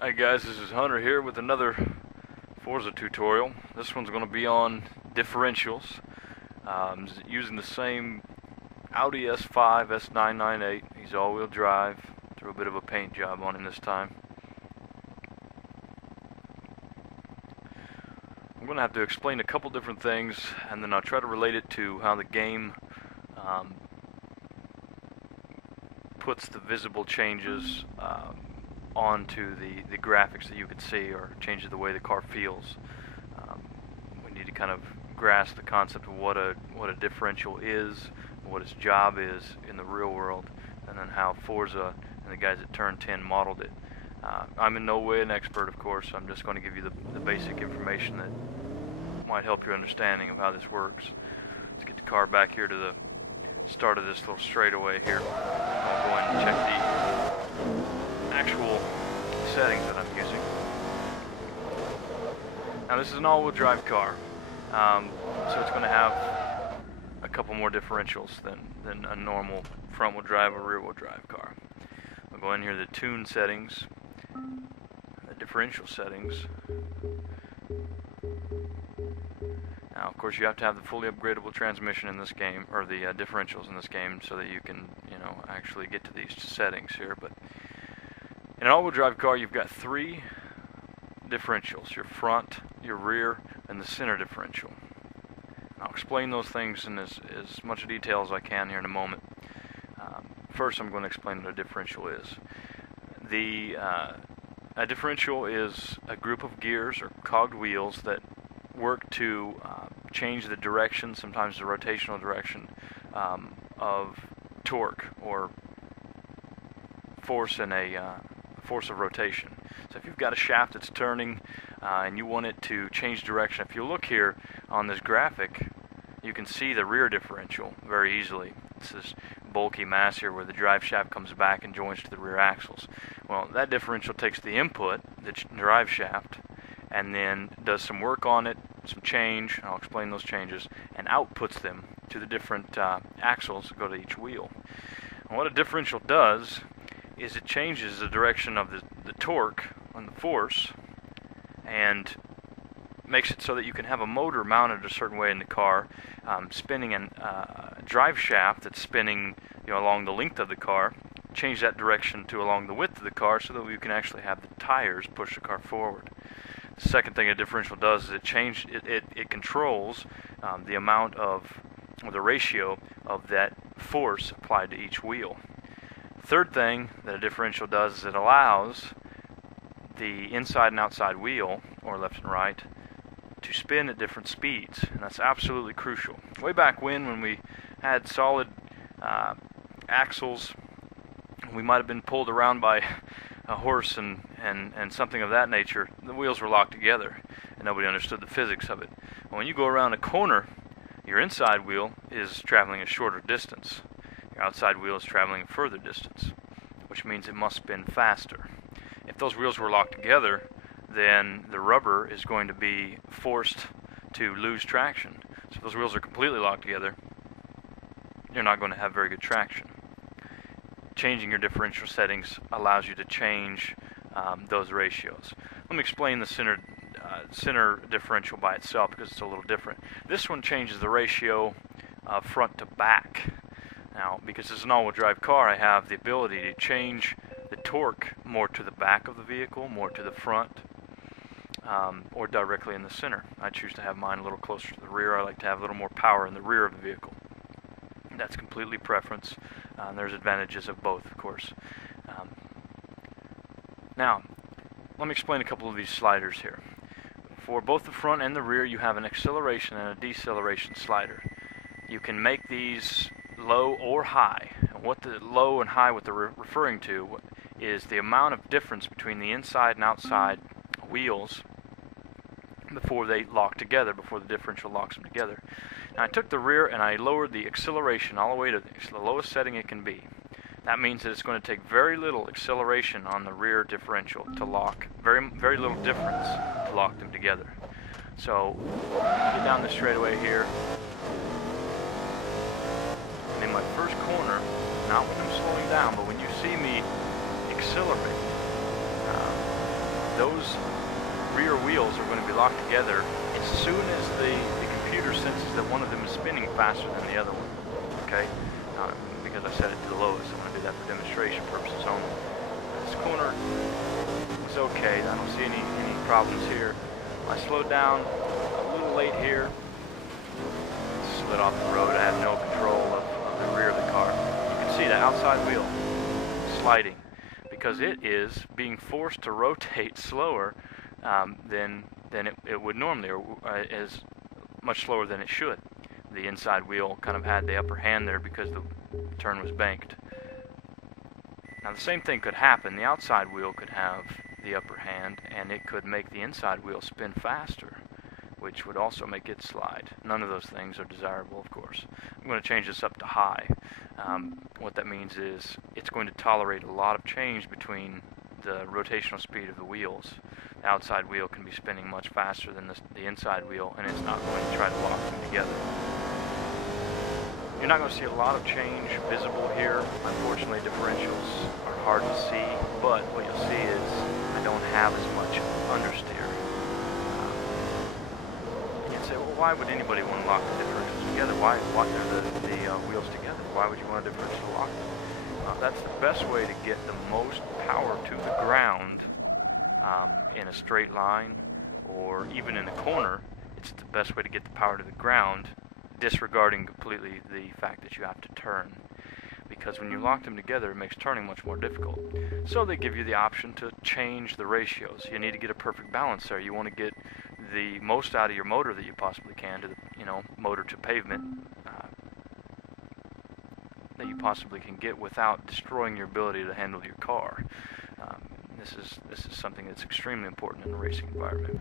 Hi guys, this is Hunter here with another Forza tutorial. This one's going to be on differentials. Using the same Audi S5 S998. He's all-wheel drive. Threw a bit of a paint job on him this time. I'm going to have to explain a couple different things, and then I'll try to relate it to how the game puts the visible changes onto the graphics that you can see, or changes the way the car feels. We need to kind of grasp the concept of what a differential is, what its job is in the real world, and then how Forza and the guys at Turn 10 modeled it. I'm in no way an expert, of course. I'm just going to give you the basic information that might help your understanding of how this works. Let's get the car back here to the start of this little straightaway here. I'll go in and check the actual settings that I'm using. Now this is an all-wheel drive car, so it's going to have a couple more differentials than a normal front-wheel drive or rear-wheel drive car. I'll go in here to the tune settings, the differential settings. Now, of course, you have to have the fully upgradable transmission in this game, or the differentials in this game, so that you can, actually get to these settings here. But in an all-wheel drive car, you've got three differentials: your front, your rear, and the center differential. I'll explain those things in as much detail as I can here in a moment. First, I'm going to explain what a differential is. A differential is a group of gears or cogged wheels that work to change the direction, sometimes the rotational direction, of torque or force in a force of rotation. So if you've got a shaft that's turning and you want it to change direction, if you look here on this graphic, you can see the rear differential very easily. It's this bulky mass here where the drive shaft comes back and joins to the rear axles. Well, that differential takes the input, the drive shaft, and then does some work on it, some change, I'll explain those changes, and outputs them to the different axles that go to each wheel. And what a differential does is it changes the direction of the torque on the force and makes it so that you can have a motor mounted a certain way in the car, spinning a drive shaft that's spinning along the length of the car, change that direction to along the width of the car so that we can actually have the tires push the car forward. The second thing a differential does is it controls the amount of, or the ratio of that force applied to each wheel. Third thing that a differential does is it allows the inside and outside wheel, or left and right, to spin at different speeds, and that's absolutely crucial. Way back when we had solid axles, we might have been pulled around by a horse and something of that nature. The wheels were locked together, and nobody understood the physics of it. When you go around a corner, your inside wheel is traveling a shorter distance. Your outside wheel is traveling a further distance, which means it must spin faster. If those wheels were locked together, then the rubber is going to be forced to lose traction. So if those wheels are completely locked together, you're not going to have very good traction. Changing your differential settings allows you to change those ratios. Let me explain the center differential by itself because it's a little different. This one changes the ratio front to back. Now, because it's an all-wheel drive car, I have the ability to change the torque more to the back of the vehicle, more to the front, or directly in the center. I choose to have mine a little closer to the rear. I like to have a little more power in the rear of the vehicle. That's completely preference. There's advantages of both, of course. Now, let me explain a couple of these sliders here. For both the front and the rear, you have an acceleration and a deceleration slider. You can make these low or high. And what the low and high, what they're referring to, is the amount of difference between the inside and outside wheels before they lock together, before the differential locks them together. Now, I took the rear and I lowered the acceleration all the way to the lowest setting it can be. That means that it's going to take very little acceleration on the rear differential to lock, very little difference to lock them together. So, get down this straightaway here, and in my first corner, not when I'm slowing down, but when you see me accelerate, those rear wheels are going to be locked together as soon as the computer senses that one of them is spinning faster than the other one. Okay? Because I set it to the lowest, I'm going to do that for demonstration purposes only. This corner was okay. I don't see any problems here. I slowed down a little late here. Slid off the road. I had no control of the rear of the car. You can see the outside wheel sliding because it is being forced to rotate slower than it would normally, or is much slower than it should. The inside wheel kind of had the upper hand there because the turn was banked. Now the same thing could happen. The outside wheel could have the upper hand, and it could make the inside wheel spin faster, which would also make it slide. None of those things are desirable, of course. I'm going to change this up to high. What that means is it's going to tolerate a lot of change between the rotational speed of the wheels. The outside wheel can be spinning much faster than the inside wheel, and it's not going to try to lock them together. You're not going to see a lot of change visible here. Unfortunately, differentials are hard to see, but what you'll see is I don't have as much understeer. You'd say, well, why would anybody want to lock the differentials together? Why they're the wheels together? Why would you want a differential to lock them? That's the best way to get the most power to the ground in a straight line, or even in a corner. It's the best way to get the power to the ground, disregarding completely the fact that you have to turn, because when you lock them together it makes turning much more difficult. So they give you the option to change the ratios. You need to get a perfect balance there. You want to get the most out of your motor that you possibly can, to the motor to pavement that you possibly can get without destroying your ability to handle your car. This is something that's extremely important in the racing environment.